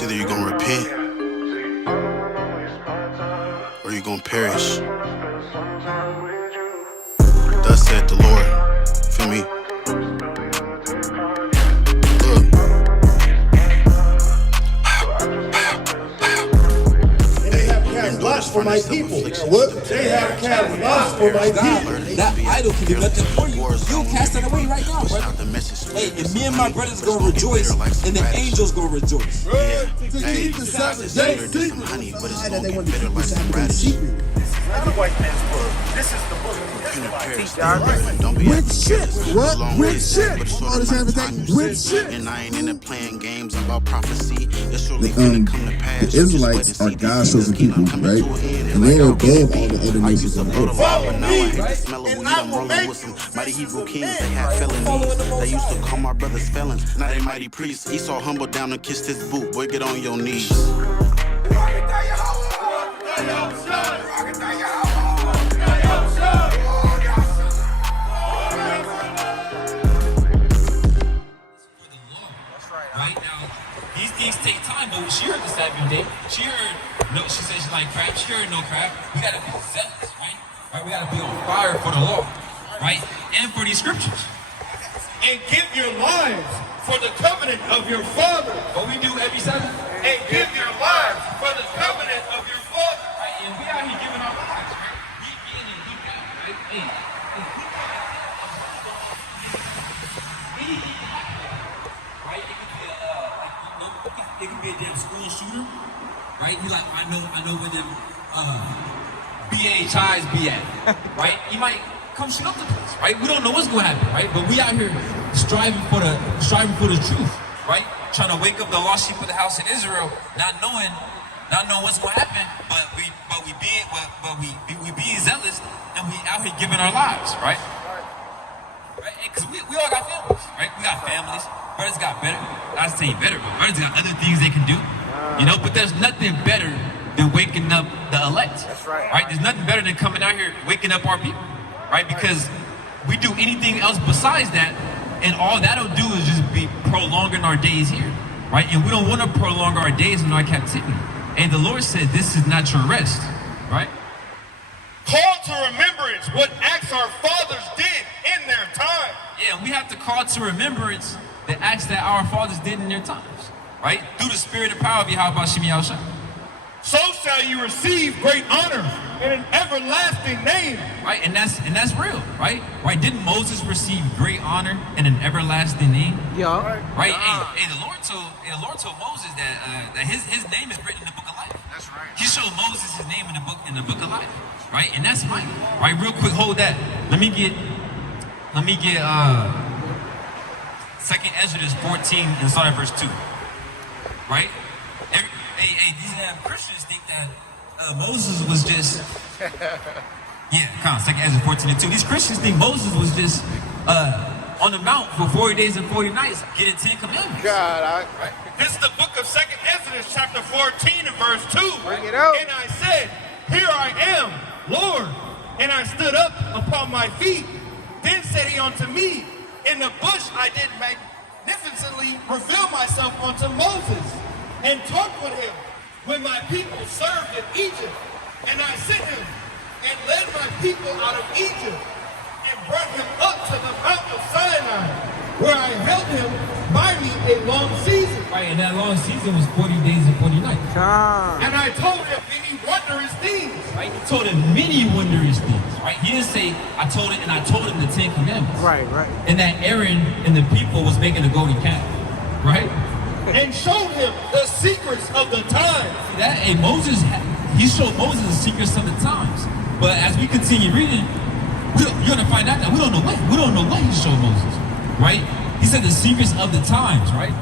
It's either you're gonna repent or you're gonna perish. Thus said the Lord. Feel me? Lots for my people. What? They have cast lots for my people. That idol can do nothing for you. You'll cast that away right now, brother. Hey, and me and my brothers gonna rejoice, and the angels gonna rejoice. To keep the 7 days secret. That they want to keep the Sabbath secret. This is the book of the Israelites. With shit. What? With shit. All this everything. With shit. And I ain't in it playing games about prophecy. It's surely gonna come to pass. The Israelites are God's chosen people, right? And they are above all the other nations on earth. Follow me, and I will make some mighty Hebrew kings. They had felonies. They used to call my brothers felons. Now they mighty priests. Esau humbled down and kissed his boot. Boy, get on your knees. Right now, these things take time, but she heard the Sabbath day. She heard, no, she said she like crap. She heard no crap. We gotta be zealous, right? Right? We gotta be on fire for the law, right? And for these scriptures. And give your lives for the covenant of your father. What we do every Sabbath, And give your lives for the covenant of your father. right? And we out here giving our lives, right? Week in and week out, right? Hey, anything can happen, right? It could be a damn school shooter, right? You like, I know where them BHIs be at, right? You might come shoot up the place, right? We don't know what's gonna happen, right? But we out here striving for the truth, right? Trying to wake up the lost sheep of the house in Israel, not knowing what's gonna happen, but we being zealous, and we out here giving our lives, right? Right? Because we all got families, right? We got families. Brothers got better. I say better, but brothers got other things they can do. You know, but there's nothing better than waking up the elect. That's right. Right? There's nothing better than coming out here waking up our people. Right? Because we do anything else besides that, and all that'll do is just be prolonging our days here. Right? And we don't want to prolong our days in our captivity. And the Lord said, this is not your rest. Right? Call to remembrance what acts our fathers did in their time. Yeah, we have to call to remembrance the acts that our fathers did in their times, right? Through the spirit and power of Yahweh Shem Yahushua. So shall you receive great honor and an everlasting name. Right, and that's real, right? Right? Didn't Moses receive great honor and an everlasting name? Yeah. Right? Hey, the Lord told Moses that his name is written in the book of life. That's right. He showed Moses his name in the book of life, right? And that's mighty. Right? Real quick, hold that. Let me get 2nd Ezra 14 and start at verse 2. Right? These Christians think that Moses was just come on, 2nd Ezra 14 and 2. These Christians think Moses was just on the mount for 40 days and 40 nights getting 10 commandments. Right? This is the book of 2nd Ezra, chapter 14 and verse 2. Bring it out. And I said, here I am, Lord. And I stood up upon my feet. Then said he unto me, in the bush I did magnificently reveal myself unto Moses, and talked with him when my people served in Egypt. And I sent him and led my people out of Egypt, and brought him up to the mount of Sinai, where I held him by me a long season. Right, and that long season was 40 days and 40 nights. And I told him many wondrous things. Right? He told him many wondrous things. Right? He didn't say, I told him the 10 commandments. Right. And that Aaron and the people was making a golden calf. Right? And showed him the secrets of the times. He showed Moses the secrets of the times. But as we continue reading, you're gonna find out that we don't know what he showed Moses. Right? He said the secrets of the times, right?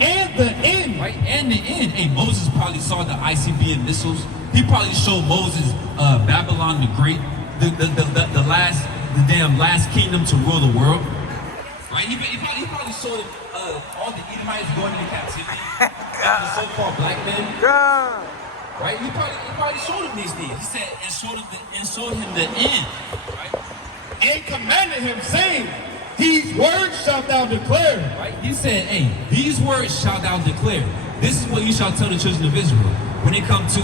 And the end. Right? And the end. Hey, Moses probably saw the ICBM missiles. He probably showed Moses Babylon the Great, the damn last kingdom to rule the world. Right? He probably showed him all the Edomites going into captivity. The so-called black men. Yeah. Right? He probably showed him these things. He said, and showed him the end. Right? And commanded him, saying, these words shalt thou declare. Right? He said, hey, these words shalt thou declare. This is what you shall tell the children of Israel. When it comes to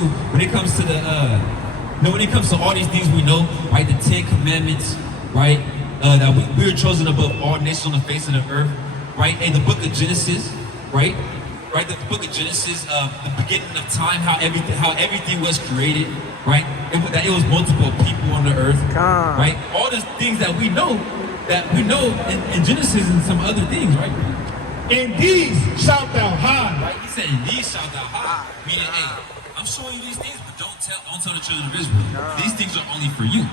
all these things we know, right? The 10 Commandments, right? That we are chosen above all nations on the face of the earth, right? And the book of Genesis, right? Right, the book of Genesis, the beginning of time, how everything was created, right? That it was multiple people on the earth, right? All the things that we know in Genesis and some other things, right? And these shalt thou hide. Right? He said, "And these shalt thou hide." Meaning, hey, I'm showing you these things, but don't tell the children of Israel. These things are only for you.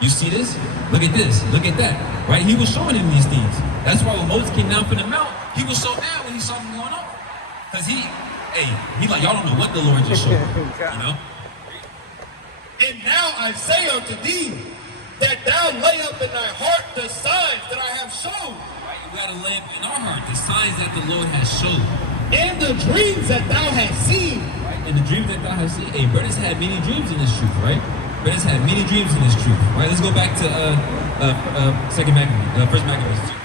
You see this? Look at this. Look at that. Right? He was showing him these things. That's why when Moses came down from the mount, he was so mad when he saw them going on. Cause he like, y'all don't know what the Lord just showed you know? And now I say unto thee, that thou lay up in thy heart the signs that I have shown. Right? We gotta lay up in our heart the signs that the Lord has shown. And the dreams that thou hast seen. Right? And the dreams that thou hast seen. Hey, brothers had many dreams in this truth, right? Brothers had many dreams in this truth. Right? Let's go back to First Maccabees 2.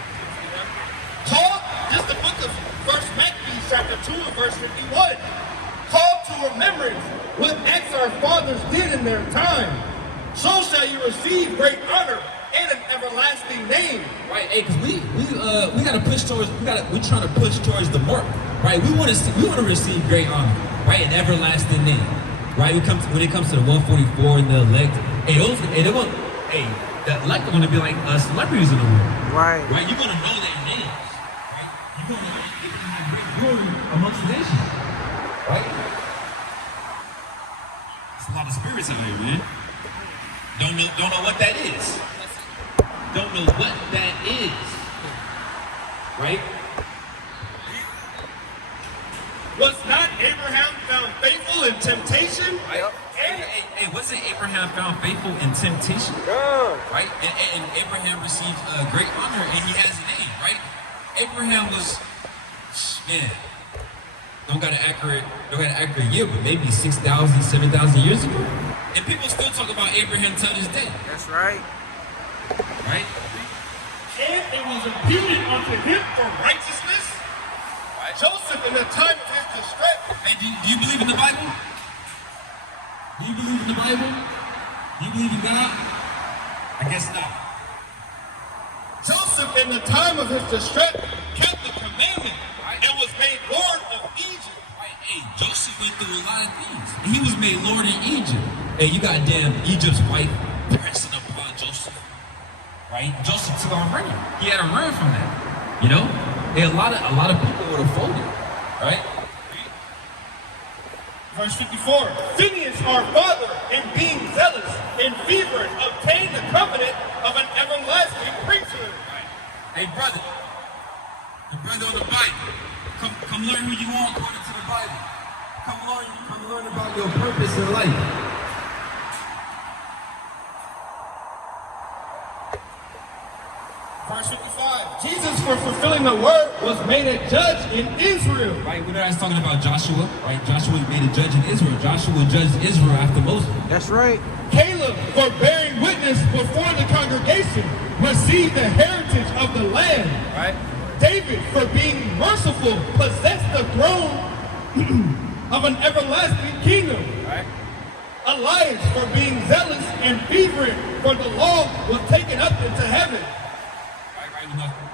Paul, just the book of First Maccabees chapter 2 and verse 51. Call to remembrance what acts our fathers did in their time. So shall you receive great honor and an everlasting name. Right, hey, cause we gotta push towards we're trying to push towards the mark. Right, we want to receive great honor, right, an everlasting name. Right, when it comes to the 144 and the elect, the elect are gonna be like celebrities in the world. Right. Right, you're gonna know their names. Right, you're gonna have great glory amongst the nations. Right. There's a lot of spirits out here, man. Don't know what that is. Don't know what that is. Right? Was not Abraham found faithful in temptation? Right? Hey, wasn't Abraham found faithful in temptation? Right? And Abraham received great honor and he has a name, right? Abraham was, man, don't got an accurate year, but maybe 6,000, 7,000 years ago. And people still talk about Abraham till this day. That's right. Right? And it was imputed unto him for righteousness. Right. Joseph, in the time of his distress. Hey, do you believe in the Bible? Do you believe in the Bible? Do you believe in God? I guess not. Joseph, in the time of his distress, kept the commandment and was made Lord of Egypt. Right. Hey, Joseph went through a lot of things. He was made Lord in Egypt. Hey, you got damn Egypt's wife pressing upon Joseph. Right? Joseph took on running. He had to run from that. You know? Hey, a lot of people would have folded. Right? Verse 54. Phineas, our father, in being zealous and fervent, obtained the covenant of an everlasting priesthood. Right. Hey, brother. The brother on the Bible. Come learn who you are according to the Bible. Come learn about your purpose in life. Verse 55. Jesus, for fulfilling the word, was made a judge in Israel. Right, when I was talking about Joshua, right? Joshua was made a judge in Israel. Joshua judged Israel after Moses. That's right. Caleb, for bearing witness before the congregation, received the heritage of the land. Right. David, for being merciful, possessed the throne of an everlasting kingdom. Right. Elias, for being zealous and fervent for the law, was taken up into heaven.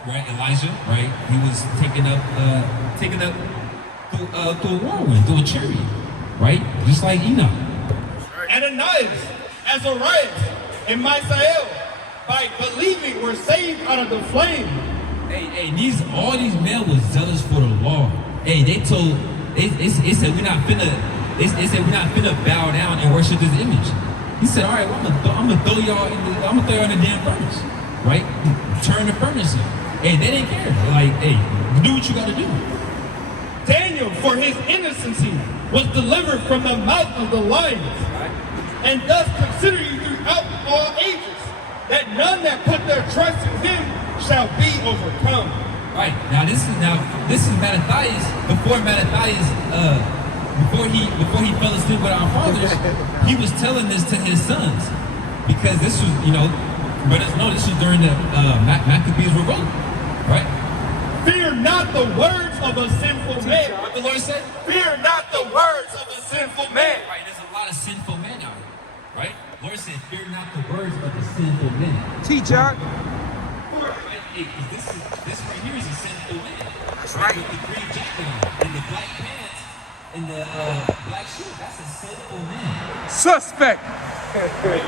Right, Elijah, right? He was taken up through a whirlwind, through a chariot, right? Just like Enoch. Ananias, Azarias, and Misael, by believing, were saved out of the flame. Hey, all these men was zealous for the law. Hey, they said we're not finna bow down and worship this image. He said, all right, well, I'm gonna throw y'all in the damn furnace, right? Turn the furnace in. Hey, they didn't care. They're like, hey, do what you gotta do. Daniel, for his innocency, was delivered from the mouth of the lions. Right. And thus consider you throughout all ages, that none that put their trust in him shall be overcome. Right. Now this is Mattathias, before he fell asleep with our fathers, he was telling this to his sons. Because this was, brothers know this was during the Maccabees revolt. Right? Fear not the words of a sinful man. What the Lord said? Fear not the words of a sinful man. Right, there's a lot of sinful men out here. Right? Lord said, fear not the words of the sinful men. Teach out. Hey, this right here is a sinful man. That's right. With the green jacket on, and the black pants, and the black shoes. That's a sinful man. Suspect. For his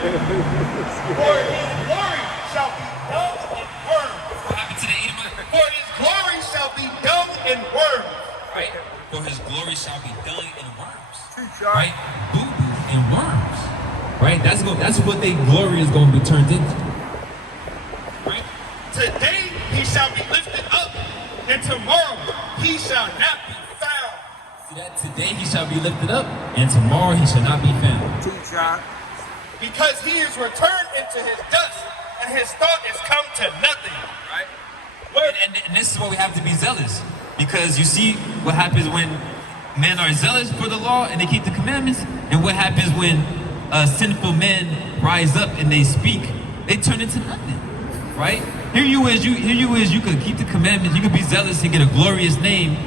glory shall be dung and worms. What happened to the Edomite? For his glory shall be dung and worms. Right? For his glory shall be dung and worms. Teach out. Right? Boo-boo and worms. Right? That's what their glory is going to be turned into. Right? Today he shall be lifted up, and tomorrow he shall not be found. See that? Today he shall be lifted up, and tomorrow he shall not be found. Teach out. Because he is returned into his dust, and his thought is come to nothing. Right? And this is why we have to be zealous. Because you see what happens when men are zealous for the law and they keep the commandments, and what happens when sinful men rise up and they speak, they turn into nothing. Right? Here you is, you could keep the commandments, you could be zealous and get a glorious name,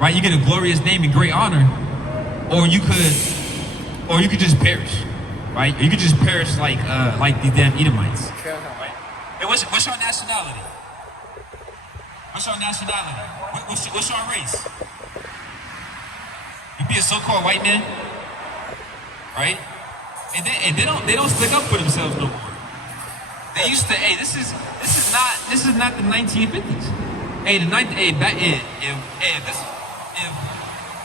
right? You get a glorious name and great honor, or you could just perish, right? Or you could just perish like these damn Edomites. Right? Hey, what's your nationality? What's your nationality? What's your race? You be a so-called white man, right? And they don't stick up for themselves no more. They used to, hey, this is not the 1950s. Hey, if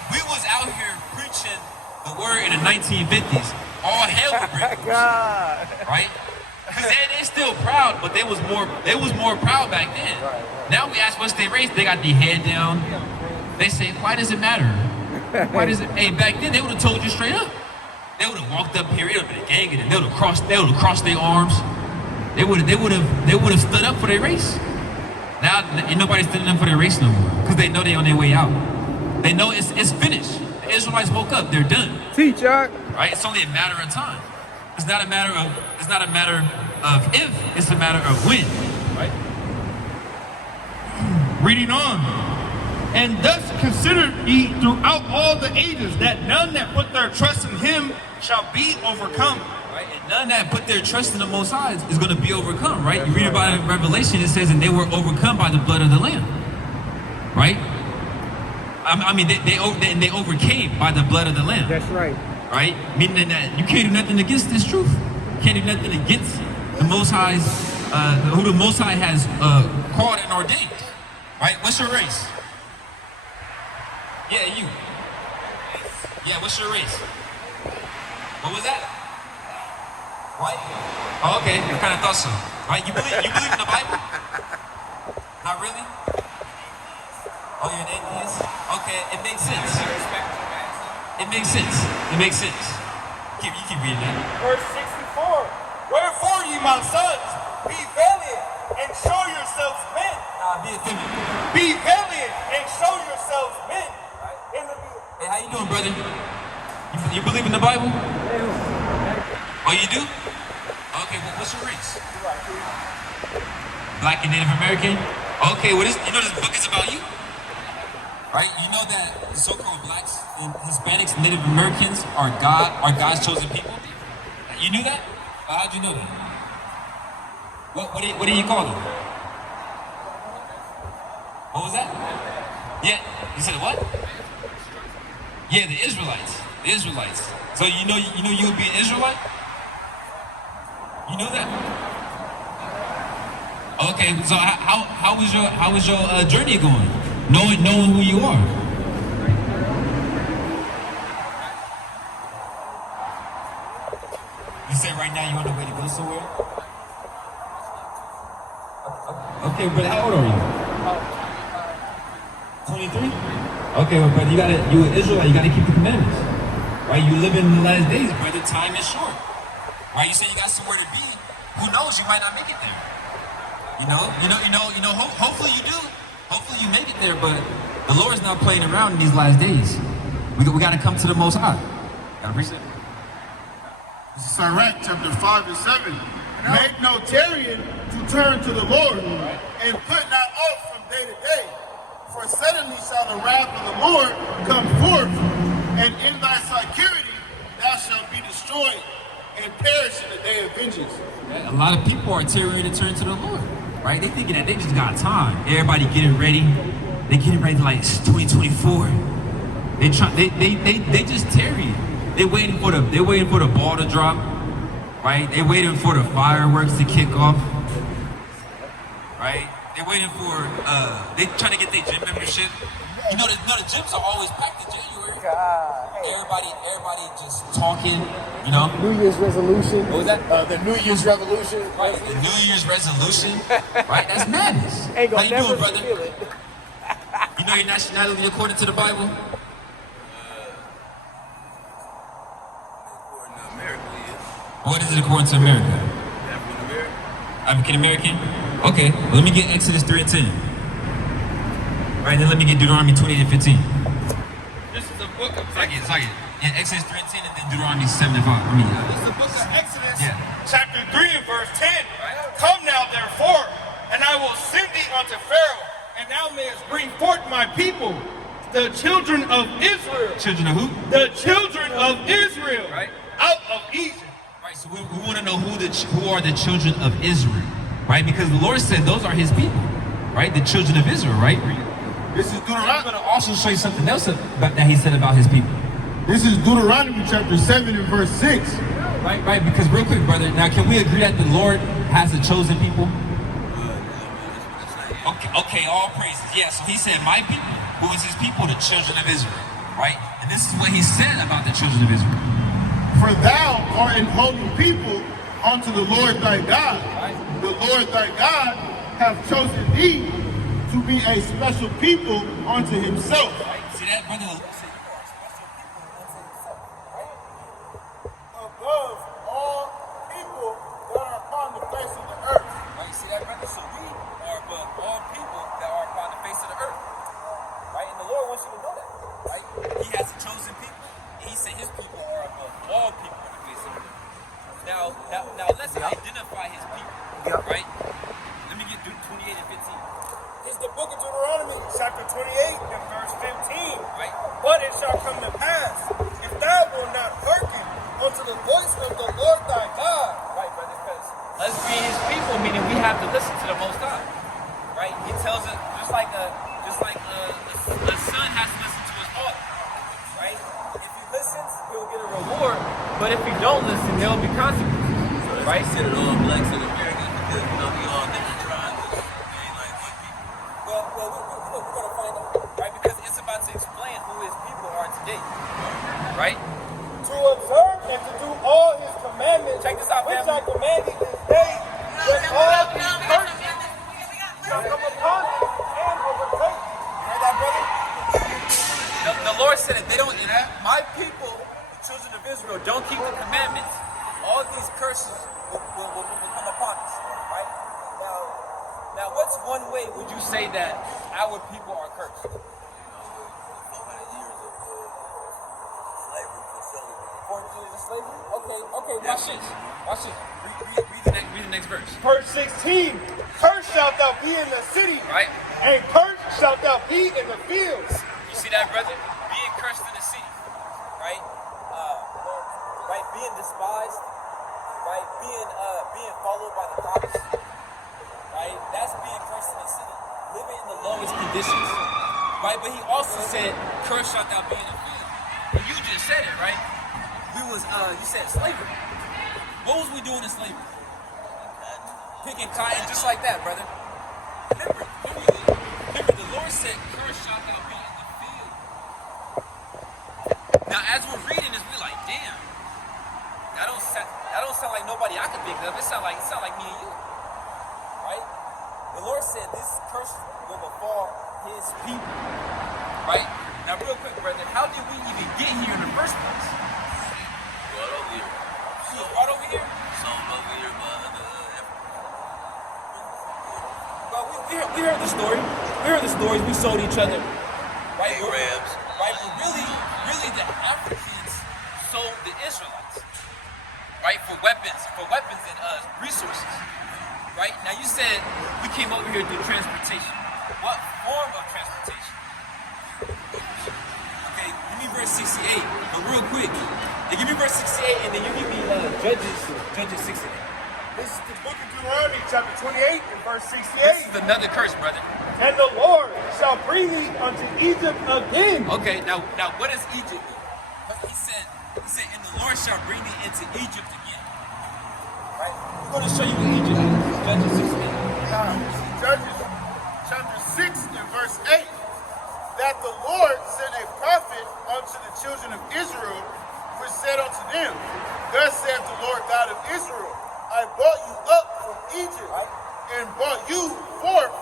we was out here preaching the word in the 1950s, all hell would break loose. Right? Because they still proud, but they was more proud back then. Now we ask what's their race, they got their head down. They say, why does it matter? Why does it? Hey, back then they would have told you straight up. They would have walked up here, it would have been a gang, and they would have crossed their arms. They would have stood up for their race. Now ain't nobody standing up for their race no more, because they know they're on their way out. They know it's finished. The Israelites woke up, they're done. Teach out. Right? It's only a matter of time. It's not a matter of if, it's a matter of when. Right? Reading on. And thus consider ye throughout all the ages that none that put their trust in him shall be overcome. Right? And none that put their trust in the Most High is going to be overcome. Right? You read about it in Revelation, it says, and they were overcome by the blood of the Lamb. Right? I mean, they overcame by the blood of the Lamb. That's right. Right? Meaning that you can't do nothing against this truth. You can't do nothing against the Most High's, who the Most High has called and ordained. Right? What's your race? Yeah, you. Yeah, what's your race? What was that? What? Oh, okay. I kind of thought so. Right? You believe in the Bible? Not really? Oh, you're an atheist? Okay, it makes sense. It makes sense. It makes sense. You keep reading that. Verse 64. Wherefore ye, my sons, be valiant and show yourselves men. Be a thing. Be valiant and show yourselves men. Hey, how you doing, brother? You believe in the Bible? Oh, you do? Okay, well, what's your race? Black and Native American? Okay, well, you know this book is about you? Right? You know that the so-called blacks and Hispanics and Native Americans are God's chosen people? You knew that? How'd you know that? What do you call them? What was that? Yeah, you said what? Yeah, the Israelites. The Israelites. So you know you'll be an Israelite? You know that? Okay, so how was your journey going? Knowing who you are. You said right now you're on the way to go somewhere? Okay, but how old are you? 23? Okay, well, brother, you're an Israelite, you gotta keep the commandments. Right? You live in the last days, brother, time is short. Right? You say you got somewhere to be. Who knows, you might not make it there. Hopefully you do. Hopefully you make it there, but the Lord's not playing around in these last days. We gotta come to the Most High. Gotta preach it. This is Sirach chapter 5 and 7. Make no tarrying to turn to the Lord, and put not off from day to day. For suddenly shall the wrath of the Lord come forth, and in thy security thou shalt be destroyed and perish in the day of vengeance. A lot of people are tarrying to turn to the Lord, right? They thinking that they just got time. Everybody getting ready. They getting ready like it's 2024. They just tarrying. They waiting for the ball to drop, right? They waiting for the fireworks to kick off, right? They waiting for they trying to get their gym membership. You know the gyms are always packed in January. Everybody just talking, you know. New Year's resolution. What was that? The New Year's revolution. Right, the New Year's resolution. Right, that's madness. Ain't gonna How you never doing, brother? feel it. You know your nationality according to the Bible? According to America, yes. What is it according to America? African American? Okay, well, let me get Exodus 3 and 10. Right, then let me get Deuteronomy 28 and 15. This is the book of It's like it. Yeah, Exodus 3 and 10 and then Deuteronomy 7 and 5. This is the book of Exodus, chapter 3 and verse 10. Come now, therefore, and I will send thee unto Pharaoh, and thou mayest bring forth my people, the children of Israel. Children of who? The children of Israel, Right. out of Egypt. Right, so we want to know who are the children of Israel, right? Because the Lord said those are his people, right? The children of Israel, right? This is I'm Deuteronomy. going to also show you something else about that he said about his people. This is Deuteronomy chapter 7 and verse 6. Right, because real quick, brother, now can we agree that the Lord has a chosen people? Okay, all praises. Yeah, so he said, my people, who is his people, the children of Israel, right? And this is what he said about the children of Israel. For thou art an holy people unto the Lord thy God. The Lord thy God hath chosen thee to be a special people unto himself. See that, brother? Above all people that are upon the face of the earth. Right, see that, brother? So we are above all people that are upon the face of the earth. Right? And the Lord wants you to know that. Right? He has a chosen people. And he said his people are above all people on the face of the earth. Now let's identify his people. Right? Let me get 28 and 15. It's the book of Deuteronomy, chapter 28 and verse 15. Right? But it shall come to pass, if thou wilt not hearken unto the voice of the Lord thy God. Right, brother, because us being his people, meaning we have to listen to the Most High. Right? He tells us, just like a son has to listen to his father. Right? If he listens, he'll get a reward. But if he don't listen, there will be consequences. Right? Considered all blacks in America because we all different tribes. They ain't like white people. Well, we're going to find out. Right? Because it's about to explain who his people are today. Right? To observe and to do all his commandments, Check this out, which family. I commanded this day, with all these curses shall come upon them and overtake. You heard that, brother? The Lord said if they don't, if my people, the children of Israel, don't keep the commandments, all these curses will come upon us, right? Now, what's one way would you say that our people are cursed? 400 years of slavery for selling. 400 years of slavery? Okay, watch this. Read the next verse. Verse 16, cursed shalt thou be in the city, Right? and cursed shalt thou be in the fields. You see that, brother? Being cursed in the city, right? Right, being despised, right? Being followed by the cops, right? That's being cursed in the city. Living in the lowest conditions, right? But he also said, cursed shalt thou be in the field. And you just said it, right? You said slavery. What was we doing in slavery? Picking cotton, just like that, brother. Remember, the Lord said, cursed shalt thou be in the field. Now, as we're reading this, we're like, damn, that don't sound like nobody I could think of. It sound like me and you, right? The Lord said this curse will befall his people, right? Now, real quick, brother, how did we even get here in the first place? Brought over here. You were brought over here? Sold over here by other Well, we heard the story. We heard the stories. We sold each other, right? Arabs. Right, but really, the Africans sold the Israelites. right? For weapons and resources, right? Now you said we came over here to do transportation. What form of transportation? Okay, give me verse 68, but real quick. Give me verse 68, and then you give me Judges 68. This is the book of Deuteronomy, chapter 28, and verse 68. This is another curse, brother. And the Lord shall bring thee unto Egypt again. Okay, now what is Egypt? He said, and the Lord shall bring thee into Egypt again. Right? I'm going to show you what Egypt is. Judges 68. Judges chapter 6 and verse 8. That the Lord sent a prophet unto the children of Israel, which said unto them, Thus saith the Lord God of Israel, I brought you up from Egypt, and brought you forth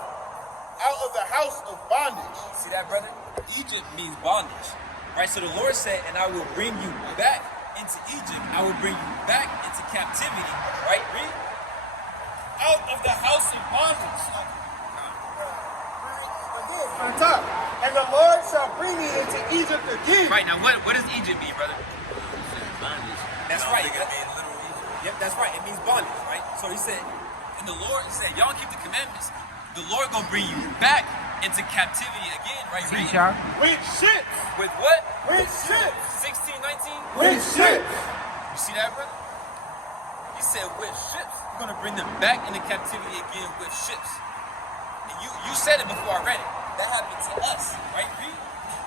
out of the house of bondage. See that, brother? Egypt means bondage. Right? So the Lord said, and I will bring you back into Egypt. I will bring you back into captivity. Right? Read. Out of the house of bondage. Again, from the top. And the Lord shall bring thee into Egypt again. Right, now what does Egypt mean, brother? Bondage. That's right. Yep, that's right. It means bondage, right? So he said, and the Lord said, y'all keep the commandments. The Lord gonna bring you back into captivity again, right? With ships. With what? With ships. 16, 19? With ships. You see that, brother? He said with ships. We're gonna bring them back into captivity again with ships. And you said it before I read it. That happened to us, right? Read.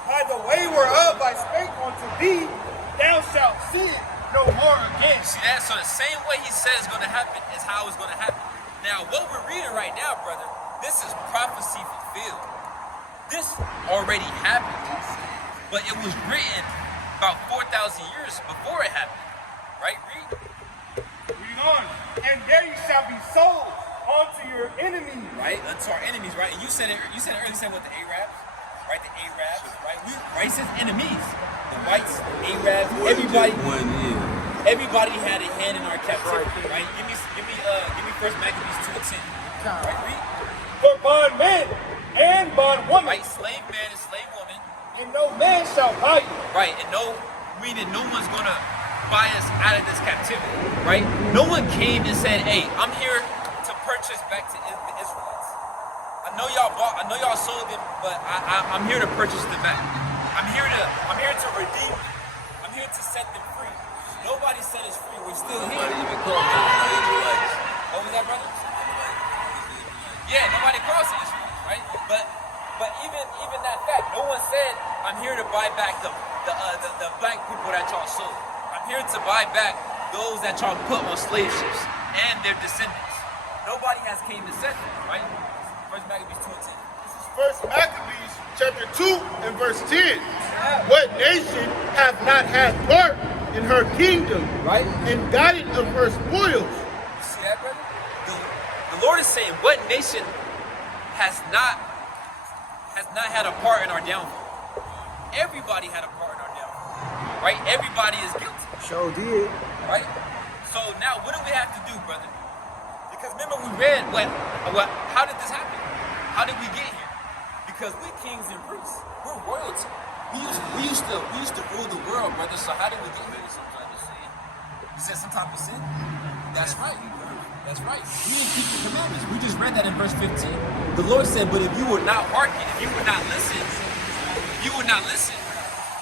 By the way whereof I spake unto thee, thou shalt see it no more again. See that? So the same way he said it's gonna happen is how it's gonna happen. Now, what we're reading right now, brother, this is prophecy fulfilled. This already happened, but it was written about 4,000 years before it happened, right? Read. Read on. And there you shall be sold unto your enemies. Right, unto our enemies, right? And you said it earlier, you said what, the Arabs, right? The Arabs, right? Right, it says enemies. The whites, Arabs, everybody had a hand in our captivity, right? Give me First Maccabees 2:10. Right, read. For bondman and bondwoman. Right, slave man and slave woman. And no man shall buy you. Right, and meaning no one's gonna buy us out of this captivity, right? No one came and said, hey, I'm here to purchase back to the Israelites. I know y'all sold them, but I'm here to purchase them back. I'm here to redeem them. I'm here to set them free. Nobody set us free. We're still here. Nobody even called them Israelites. What was that, brother? Yeah, nobody calls it Israelites, right? But even that fact, no one said, I'm here to buy back the black people that y'all sold. I'm here to buy back those that y'all put on slave ships and their descendants. Nobody has came to set them, right? First Maccabees 2:10. This is First Maccabees chapter 2 and verse 10. What nation hath not had part in her kingdom, right? And got it of her spoils? You see that, brother? The Lord is saying, what nation has not had a part in our downfall? Everybody had a part in our downfall, right? Everybody is guilty. Sure did. Right? So now, what do we have to do, brother? Because remember, we read how did this happen? How did we get here? Because we're kings and priests. We're royalty. We used to rule the world, brother. So how did we get here? Some type of sin. You said some type of sin? That's right. That's right. We didn't keep the commandments. We just read that in verse 15. The Lord said, but if you would not hearken, if you would not listen,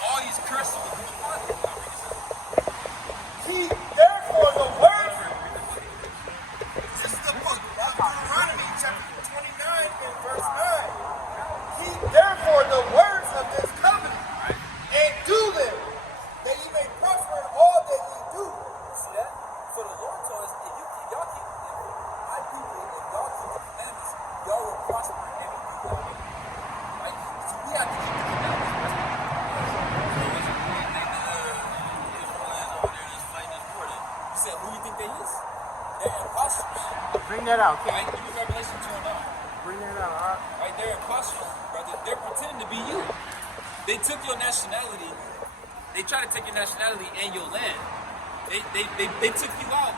all these curses will come upon you. Keep therefore the words. This is the book of Deuteronomy chapter 29 and verse 9. Keep therefore the words of this covenant, and do them, that ye may prosper in all that ye do. See that? So the Lord told us, if y'all keep my people, if y'all keep the commandments, y'all will prosper in everything y'all do. Right? So we have to keep the commandments. You said, who do you think they is? They're imposters. Bring that out, okay? Right? Give me Revelation 2 and 9. Bring that out, all right? Right? They're imposters, brother. They're pretending to be you. They took your nationality. They try to take your nationality and your land. They took you out.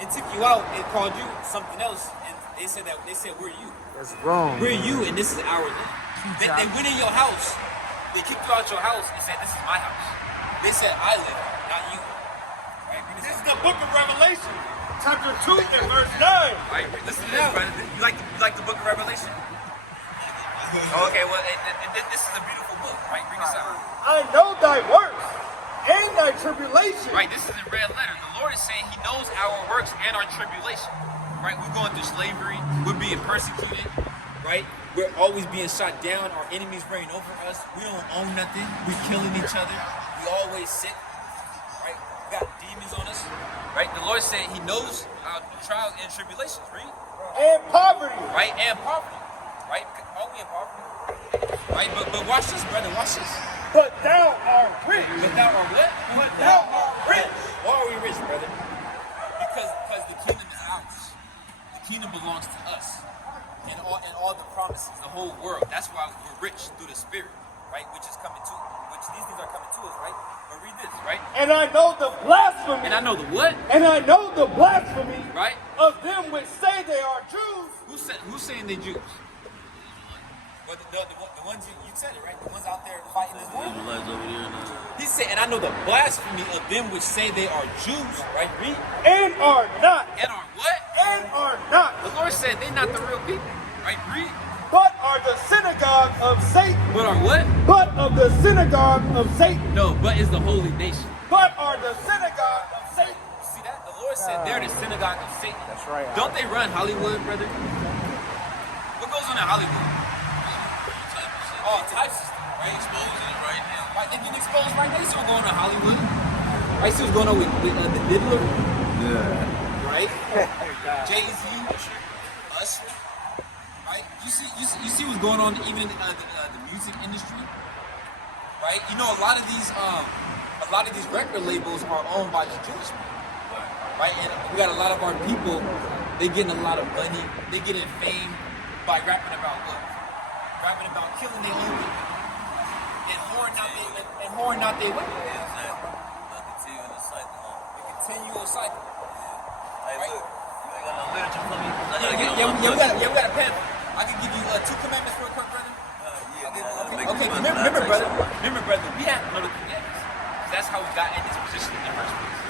They took you out and called you something else, and they said we're you. That's wrong. We're you, and this is our land. They went in your house. They kicked you out your house and said, "This is my house." They said, "I live, not you." Right? This is the book of Revelation, chapter 2 and verse 9. Right, listen to this, brother. You like the book of Revelation? Okay, well, this is a beautiful book, right? Bring this out. I know thy works and thy tribulation. Right, this is in red letter. The Lord is saying He knows our works and our tribulation. Right, we're going through slavery. We're being persecuted. Right, we're always being shot down. Our enemies reign over us. We don't own nothing. We're killing each other. We always sick. Right, we got demons on us. Right, the Lord said He knows our trials and tribulations. Read. And poverty. Right, and poverty. Right, are we in poverty? Right, but watch this, brother. Watch this. But thou art rich. But thou art what? But thou art rich. Why are we rich, brother? Because the kingdom is ours. The kingdom belongs to us. And all the promises, the whole world. That's why we're rich through the Spirit, right? Which these things are coming to us, right? But read this, right? And I know the blasphemy. And I know the what? And I know the blasphemy, right, of them which say they are Jews. Who's saying they Jews? Well, the ones you said it, right? The ones out there fighting this war. He said, and I know the blasphemy of them which say they are Jews, right? Read. And are not. And are what? And are not. The Lord said they're not the real people, right? Read. But are the synagogue of Satan. But are what? But of the synagogue of Satan. No, but is the holy nation. But are the synagogue of Satan. See that? The Lord said they're the synagogue of Satan. That's right. Don't they run Hollywood, brother? What goes on in Hollywood? All types of stuff, right? Exposing it right now. Right, they get exposed right now. You see what's going on in Hollywood. Right, see what's going on with the Diddler. Yeah. Right? Jay-Z, Usher. Right? You see what's going on even in the music industry. Right? You know, a lot of these record labels are owned by the Jewish people. Right? And we got a lot of our people, they getting a lot of money, they getting fame by rapping about what? Rapping about killing their own people and whoring out their women. Continuing the cycle. The continual cycle. Hey, Right? look, you ain't got no literature for me. I gotta get on Yeah, my we got a pen. I can give you 2 commandments real quick, brother. Okay, remember, brother, we have to know the commandments. That's how we got in this position in the first place.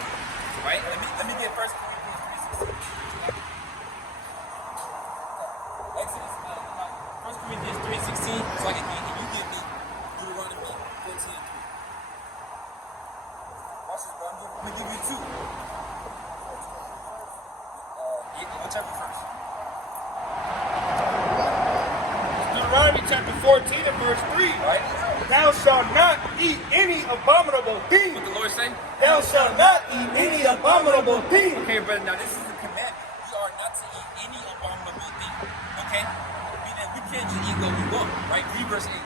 Right? Let me get 1 Corinthians 3:16. Exodus, 1 Corinthians 3:16, so I can you give me Deuteronomy 14:3. Watch this, bro. I'm gonna give you 2. Whichever first. Deuteronomy chapter 14 and verse 3. Right? Thou shalt not eat any abominable thing. What the Lord say? Thou shalt not eat any abominable thing. Okay, brother, now this is the commandment. We are not to eat any abominable thing. Okay? Meaning we can't just eat what we want, right? Read verse 8.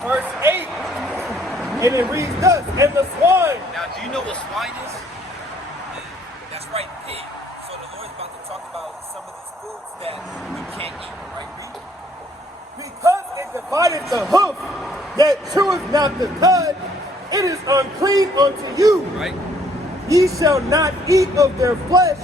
Verse 8. And it reads thus, and the swine. Now, do you know what swine is? That's right, pig. So the Lord's about to talk about some of these foods that we can't eat, right? Read. Because it divideth the hoof that cheweth not the cud, it is unclean unto you. Right? Ye shall not eat of their flesh,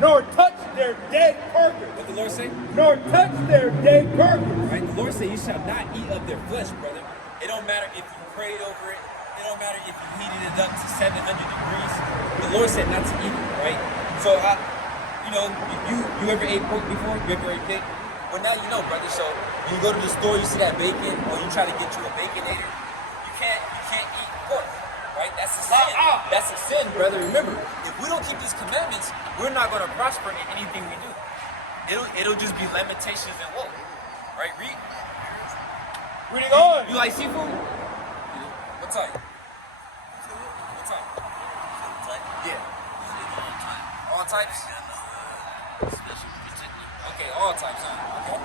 nor touch their dead carcass. What the Lord say? Nor touch their dead carcass. Right? The Lord said you shall not eat of their flesh, brother. It don't matter if you prayed over it. It don't matter if you heated it up to 700 degrees. The Lord said not to eat it, right? So, you ever ate pork before? You ever ate pig? Well, now you know, brother. So when you go to the store, you see that bacon, or you try to get you a baconator. You can't eat pork, right? That's a sin. That's a sin, brother. Remember, if we don't keep these commandments, we're not going to prosper in anything we do. It'll just be lamentations and woe, right? Read. Reading on. You like seafood? What type? What type? Yeah. All types? Okay, all types, huh? Okay.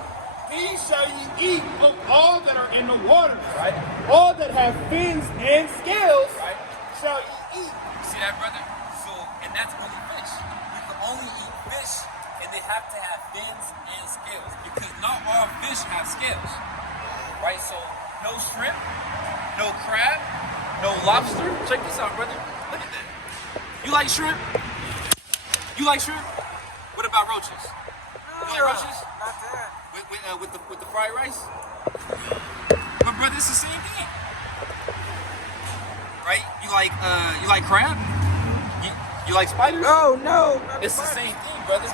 These shall ye eat of all that are in the waters. Right? All that have fins and scales Right? shall ye eat. See that, brother? So, and that's only fish. We can only eat fish, and they have to have fins and scales, because not all fish have scales. Right? So, no shrimp, no crab, no lobster. Check this out, brother. Look at that. You like shrimp? You like shrimp? What about roaches? You like roaches? Not that. With the fried rice? But brother, it's the same thing. Right? You like crab? You like spiders? Oh no, not It's the same thing, brother.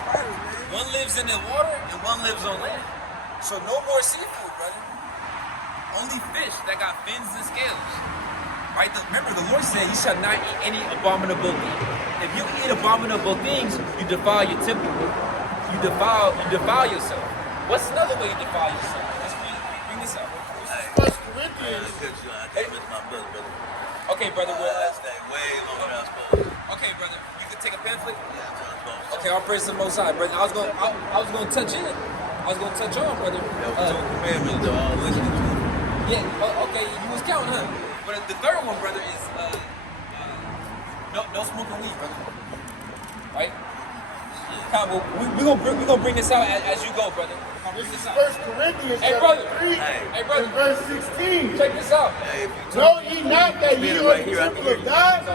One lives in the water and one lives on land. So no more seafood, brother. Only fish that got fins and scales. Right? Remember, the Lord said, "You shall not eat any abominable thing." If you eat abominable things, you defile your temple. You defile yourself. What's another way you defile yourself? Let's bring this up. First Corinthians. Okay, brother. That's way longer than I suppose. Okay, brother. You could take a pamphlet. Yeah, Okay, I'll praise the Most High, brother. I was gonna touch in. I was gonna touch on, brother. commandments though, I'm listening to. Yeah. Okay. You was counting, huh? But the third one, brother, is no smoking weed, brother. Right? We gonna bring this out as you go, brother. This is First Corinthians Hey, brother. 3 Hey, brother. and verse 16. Check this out. Know ye not that ye are the temple of God,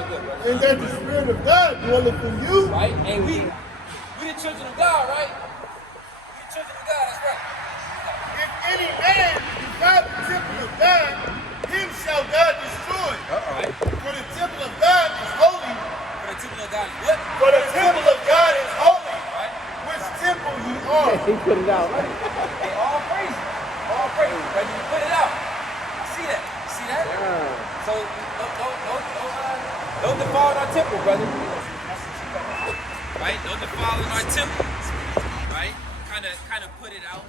and that the Spirit of God dwelleth in you? Right? And we the children of God, right? We the children of God. That's right. If any man defile the temple of God, him shall God destroy. Right? For the temple of God is holy. For the temple of God is what? For the temple of God is holy. Right? Which temple ye are? He put it out. Hey, all praise. All praise. Brother, you put it out. See that? See that? So don't defile our temple, brother. Right? Don't defile our temple. Right? Kind of put it out.